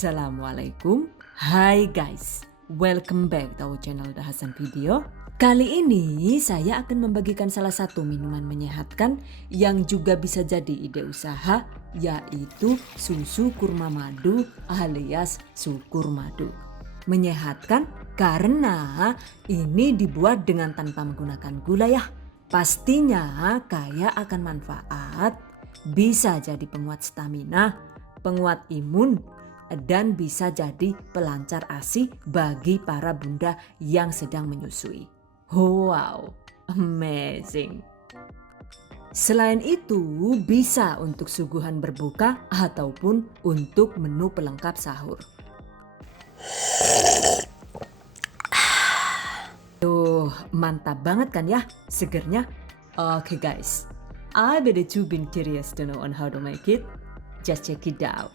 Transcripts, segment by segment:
Assalamualaikum. Hai guys, welcome back to our channel Dahasan Video. Kali ini saya akan membagikan salah satu minuman menyehatkan yang juga bisa jadi ide usaha, yaitu susu kurma madu alias sukur madu. Menyehatkan karena ini dibuat dengan tanpa menggunakan gula ya. Pastinya kaya akan manfaat, bisa jadi penguat stamina, penguat imun, dan bisa jadi pelancar ASI bagi para bunda yang sedang menyusui. Wow, amazing. Selain itu bisa untuk suguhan berbuka ataupun untuk menu pelengkap sahur. Tuh, mantap banget kan ya segernya? Oke guys, I bet you've been curious to know on how to make it. Just check it out.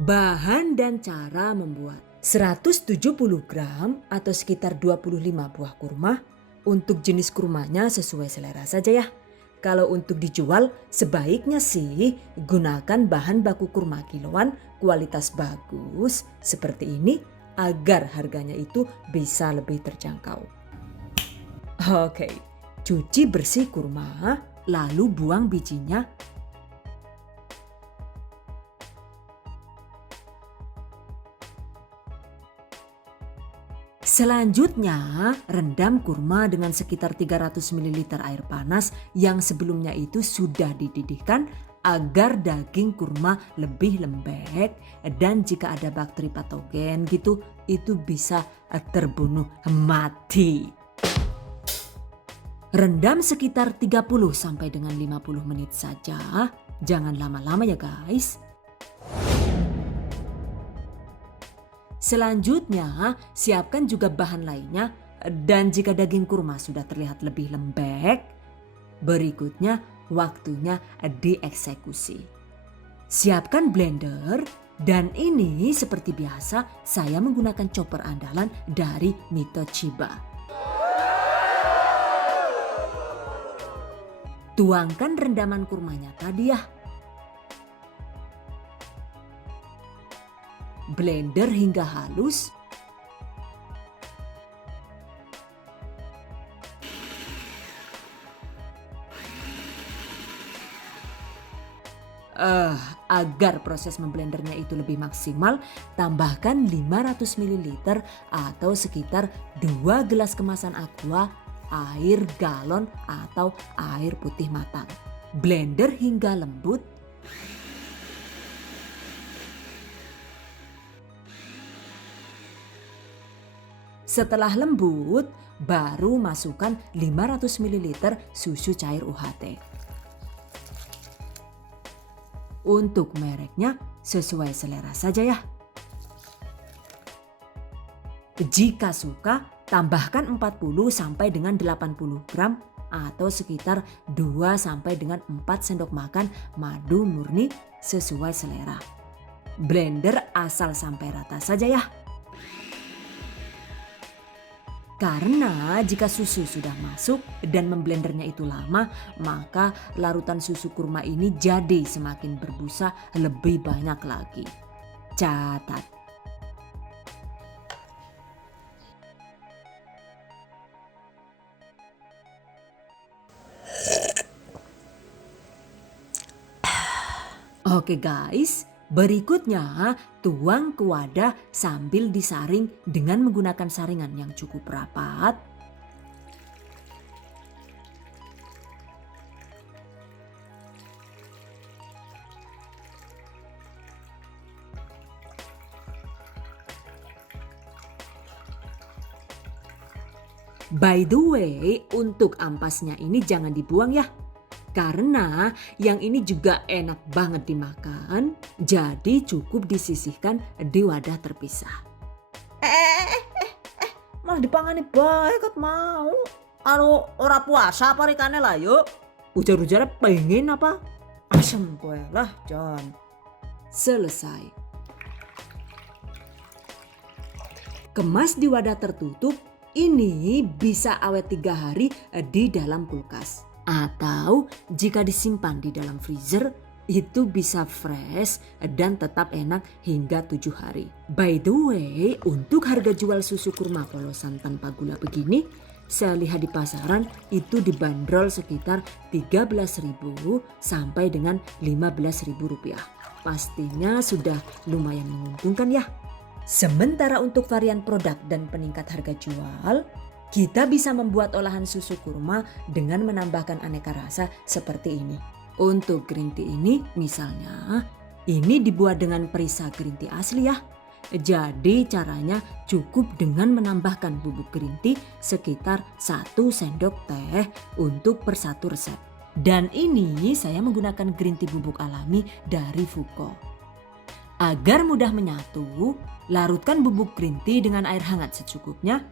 Bahan dan cara membuat 170 gram atau sekitar 25 buah kurma. Untuk jenis kurmanya sesuai selera saja ya. Kalau untuk dijual sebaiknya sih gunakan bahan baku kurma kiloan kualitas bagus seperti ini agar harganya itu bisa lebih terjangkau. Oke, cuci bersih kurma lalu buang bijinya. Selanjutnya, rendam kurma dengan sekitar 300 ml air panas yang sebelumnya itu sudah dididihkan agar daging kurma lebih lembek dan jika ada bakteri patogen gitu itu bisa terbunuh mati. Rendam sekitar 30 sampai dengan 50 menit saja. Jangan lama-lama ya guys. Selanjutnya, siapkan juga bahan lainnya dan jika daging kurma sudah terlihat lebih lembek, berikutnya waktunya dieksekusi. Siapkan blender dan ini seperti biasa saya menggunakan chopper andalan dari Mito Chiba. Tuangkan rendaman kurmanya tadi ya. Blender hingga halus. Agar proses memblendernya itu lebih maksimal, tambahkan 500 ml atau sekitar 2 gelas kemasan aqua, air galon atau air putih matang. Blender hingga lembut. Setelah lembut, baru masukkan 500 ml susu cair UHT. Untuk mereknya sesuai selera saja ya. Jika suka, tambahkan 40 sampai dengan 80 gram atau sekitar 2 sampai dengan 4 sendok makan madu murni sesuai selera. Blender asal sampai rata saja ya. Karena jika susu sudah masuk dan memblendernya itu lama, maka larutan susu kurma ini jadi semakin berbusa lebih banyak lagi. Catat. Oke guys. Berikutnya, tuang ke wadah sambil disaring dengan menggunakan saringan yang cukup rapat. By the way, untuk ampasnya ini jangan dibuang ya. Karena yang ini juga enak banget dimakan, jadi cukup disisihkan di wadah terpisah. Malah dipangani bae kat mau. Anu ora puasa apa rikane lah yuk. Ujar-ujarnya pengen apa? Asem kowe lah John. Selesai. Kemas di wadah tertutup, ini bisa awet 3 hari di dalam kulkas. Atau jika disimpan di dalam freezer itu bisa fresh dan tetap enak hingga 7 hari. By the way, untuk harga jual susu kurma polosan tanpa gula begini, saya lihat di pasaran itu dibanderol sekitar 13.000 sampai dengan 15.000 rupiah. Pastinya sudah lumayan menguntungkan ya. Sementara untuk varian produk dan peningkat harga jual, kita bisa membuat olahan susu kurma dengan menambahkan aneka rasa seperti ini. Untuk green tea ini misalnya, ini dibuat dengan perisa green tea asli ya. Jadi caranya cukup dengan menambahkan bubuk green tea sekitar 1 sendok teh untuk per satu resep. Dan ini saya menggunakan green tea bubuk alami dari Fuko. Agar mudah menyatu, larutkan bubuk green tea dengan air hangat secukupnya.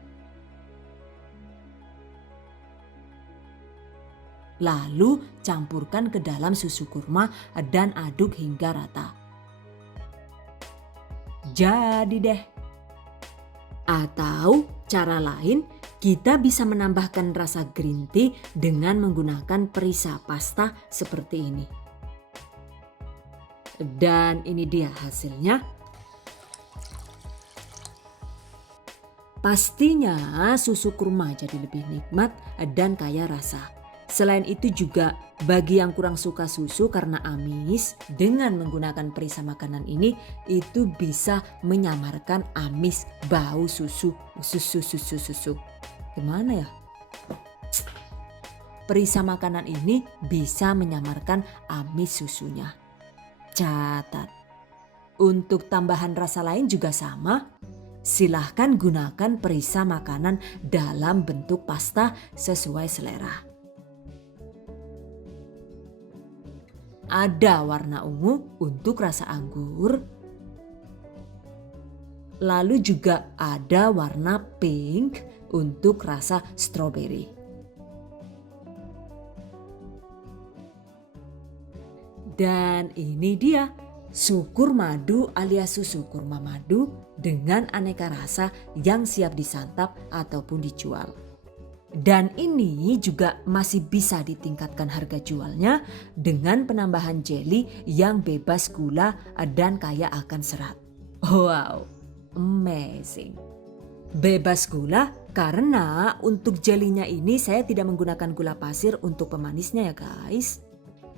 Lalu campurkan ke dalam susu kurma dan aduk hingga rata. Jadi deh. Atau cara lain, kita bisa menambahkan rasa green tea dengan menggunakan perisa pasta seperti ini. Dan ini dia hasilnya. Pastinya susu kurma jadi lebih nikmat dan kaya rasa. Selain itu juga bagi yang kurang suka susu karena amis, dengan menggunakan perisa makanan ini itu bisa menyamarkan amis bau susu. Gimana ya? Perisa makanan ini bisa menyamarkan amis susunya. Catat. Untuk tambahan rasa lain juga sama. Silahkan gunakan perisa makanan dalam bentuk pasta sesuai selera. Ada warna ungu untuk rasa anggur. Lalu juga ada warna pink untuk rasa stroberi. Dan ini dia sukur madu alias susu kurma madu dengan aneka rasa yang siap disantap ataupun dijual. Dan ini juga masih bisa ditingkatkan harga jualnya dengan penambahan jelly yang bebas gula dan kaya akan serat. Wow, amazing. Bebas gula karena untuk jelinya ini saya tidak menggunakan gula pasir untuk pemanisnya ya guys.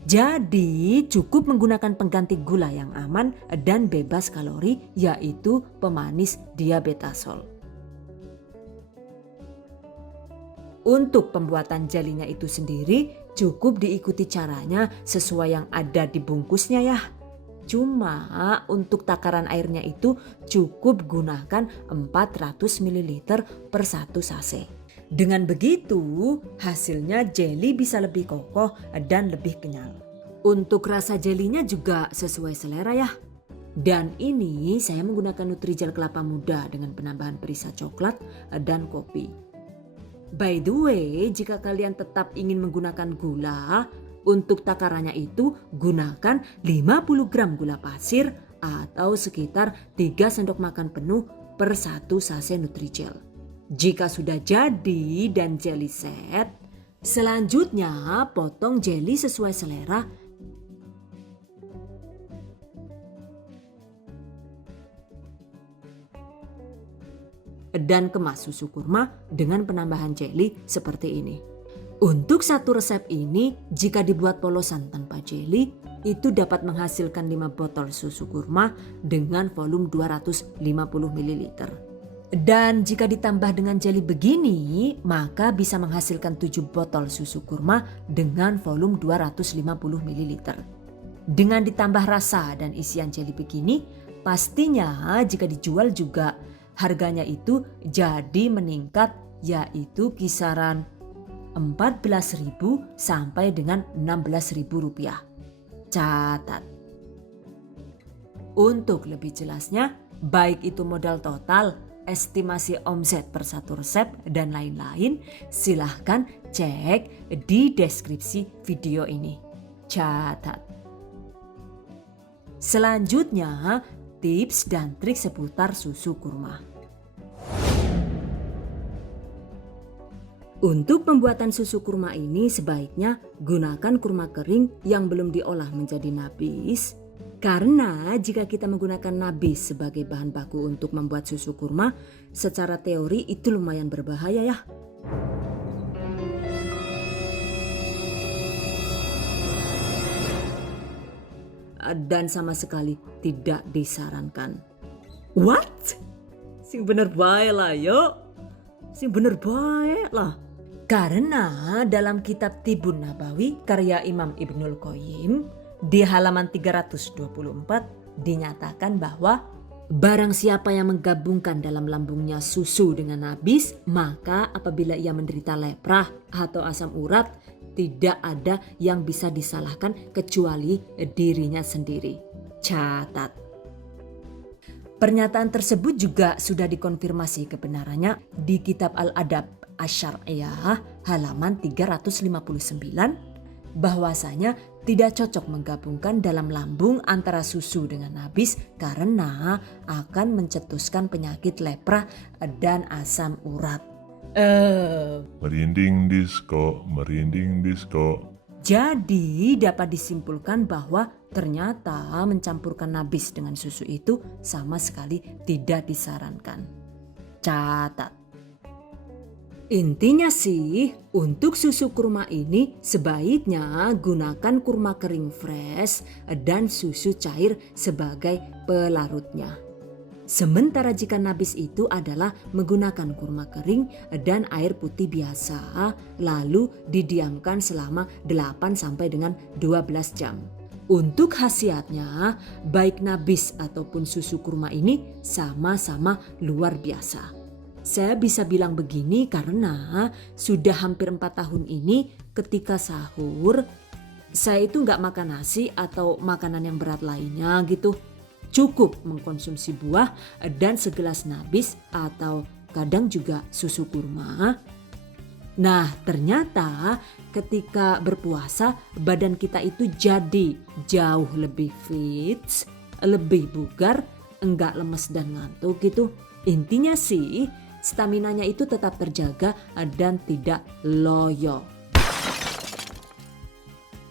Jadi cukup menggunakan pengganti gula yang aman dan bebas kalori yaitu pemanis diabetasol. Untuk pembuatan jelinya itu sendiri cukup diikuti caranya sesuai yang ada di bungkusnya ya. Cuma untuk takaran airnya itu cukup gunakan 400 ml per 1 sachet. Dengan begitu hasilnya jeli bisa lebih kokoh dan lebih kenyal. Untuk rasa jelinya juga sesuai selera ya. Dan ini saya menggunakan Nutrijel kelapa muda dengan penambahan perisa coklat dan kopi. By the way, jika kalian tetap ingin menggunakan gula, untuk takarannya itu gunakan 50 gram gula pasir atau sekitar 3 sendok makan penuh per 1 sachet Nutrijel. Jika sudah jadi dan jelly set, selanjutnya potong jelly sesuai selera. Dan kemas susu kurma dengan penambahan jelly seperti ini. Untuk satu resep ini, jika dibuat polosan tanpa jelly, itu dapat menghasilkan 5 botol susu kurma dengan volume 250 ml. Dan jika ditambah dengan jelly begini, maka bisa menghasilkan 7 botol susu kurma dengan volume 250 ml. Dengan ditambah rasa dan isian jelly begini, pastinya jika dijual juga harganya itu jadi meningkat yaitu kisaran 14.000 sampai dengan 16.000 rupiah. Catat. Untuk lebih jelasnya, baik itu modal total, estimasi omset per satu resep dan lain-lain, silahkan cek di deskripsi video ini. Catat. Selanjutnya, tips dan trik seputar susu kurma. Untuk pembuatan susu kurma ini sebaiknya gunakan kurma kering yang belum diolah menjadi nabis. Karena jika kita menggunakan nabis sebagai bahan baku untuk membuat susu kurma, secara teori itu lumayan berbahaya ya. Dan sama sekali tidak disarankan. What? Sing bener bae lah yuk. Sing bener bae lah. Karena dalam kitab Tibun Nabawi karya Imam Ibnul Qayyim di halaman 324 dinyatakan bahwa barang siapa yang menggabungkan dalam lambungnya susu dengan nabis, maka apabila ia menderita leprah atau asam urat, tidak ada yang bisa disalahkan kecuali dirinya sendiri. Catat. Pernyataan tersebut juga sudah dikonfirmasi kebenarannya di kitab Al-Adab Asy-Syar'iyyah halaman 359 bahwasanya tidak cocok menggabungkan dalam lambung antara susu dengan nabis karena akan mencetuskan penyakit lepra dan asam urat. Merinding disco, merinding disco. Jadi dapat disimpulkan bahwa ternyata mencampurkan nabis dengan susu itu sama sekali tidak disarankan. Catat. Intinya sih, untuk susu kurma ini sebaiknya gunakan kurma kering fresh dan susu cair sebagai pelarutnya. Sementara jika nabis itu adalah menggunakan kurma kering dan air putih biasa, lalu didiamkan selama 8 sampai dengan 12 jam. Untuk khasiatnya, baik nabis ataupun susu kurma ini sama-sama luar biasa. Saya bisa bilang begini karena sudah hampir 4 tahun ini ketika sahur, saya itu nggak makan nasi atau makanan yang berat lainnya gitu. Cukup mengkonsumsi buah dan segelas nabis atau kadang juga susu kurma. Nah ternyata ketika berpuasa badan kita itu jadi jauh lebih fit, lebih bugar, enggak lemes dan ngantuk gitu. Intinya sih staminanya itu tetap terjaga dan tidak loyo.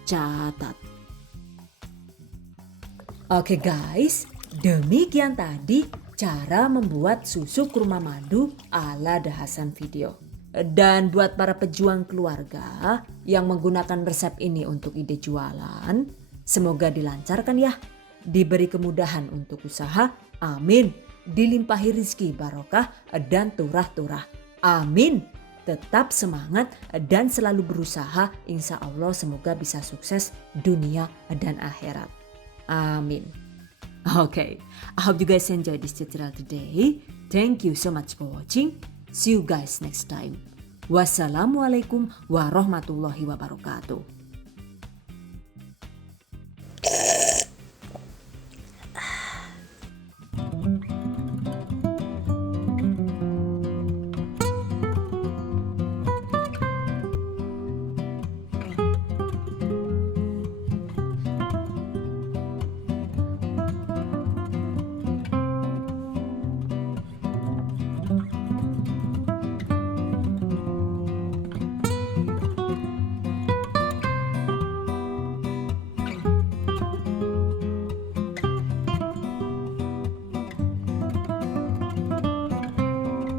Catat. Oke guys, demikian tadi cara membuat susu kurma madu ala The Hasan Video. Dan buat para pejuang keluarga yang menggunakan resep ini untuk ide jualan, semoga dilancarkan ya. Diberi kemudahan untuk usaha, amin. Dilimpahi rizki barokah dan turah-turah, amin. Tetap semangat dan selalu berusaha, insya Allah semoga bisa sukses dunia dan akhirat. Amin. Okay, I hope you guys enjoyed this tutorial today. Thank you so much for watching. See you guys next time. Wassalamualaikum warahmatullahi wabarakatuh.